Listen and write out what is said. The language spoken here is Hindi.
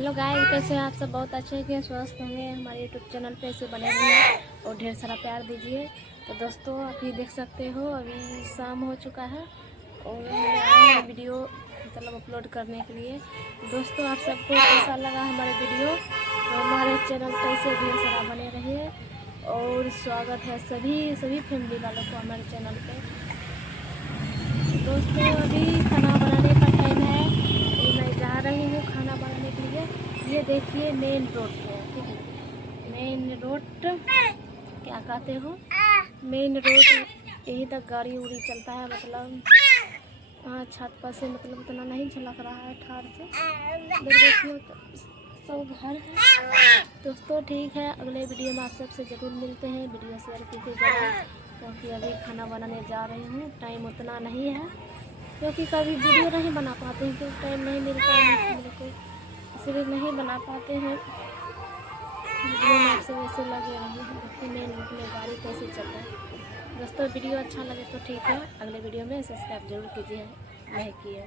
हेलो गाइस, कैसे हैं आप सब? बहुत अच्छे हैं, स्वस्थ होंगे। हमारे यूट्यूब चैनल पे ऐसे बने रहिए और ढेर सारा प्यार दीजिए। तो दोस्तों, अभी देख सकते हो अभी शाम हो चुका है और हम आए हैं वीडियो मतलब अपलोड करने के लिए। तो दोस्तों, आप सबको कैसा लगा हमारा वीडियो? तो हमारे चैनल पे ऐसे ढेर सारा बने रहिए और स्वागत है सभी फैमिली वालों को हमारे चैनल पे। दोस्तों, अभी खाना बनाने का टाइम है तो मैं जा रही हूँ खाना बनाने के लिए। ये देखिए मेन रोड है, ठीक है। मेन रोड क्या कहते हो, मेन रोड यहीं तक गाड़ी उड़ी चलता है। मतलब हाँ, छत पर से मतलब उतना नहीं झलक रहा है ठार से। इधर देखिए तो सब घर है। दोस्तों ठीक है, अगले वीडियो में आप सबसे ज़रूर मिलते हैं। वीडियो शेयर कीजिएगा क्योंकि अभी खाना बनाने जा रही हूँ। टाइम उतना नहीं है क्योंकि कभी वीडियो नहीं बना पाते हैं, क्योंकि टाइम नहीं मिलता है मेरे को, इसलिए नहीं बना पाते हैं वीडियो में। आप सब ऐसे लगे रहिए। देखिए मेन रोड में गाड़ी कैसे चल रहा है। दोस्तों, वीडियो अच्छा लगे तो ठीक है, अगले वीडियो में सब्सक्राइब जरूर कीजिए, नहीं किए।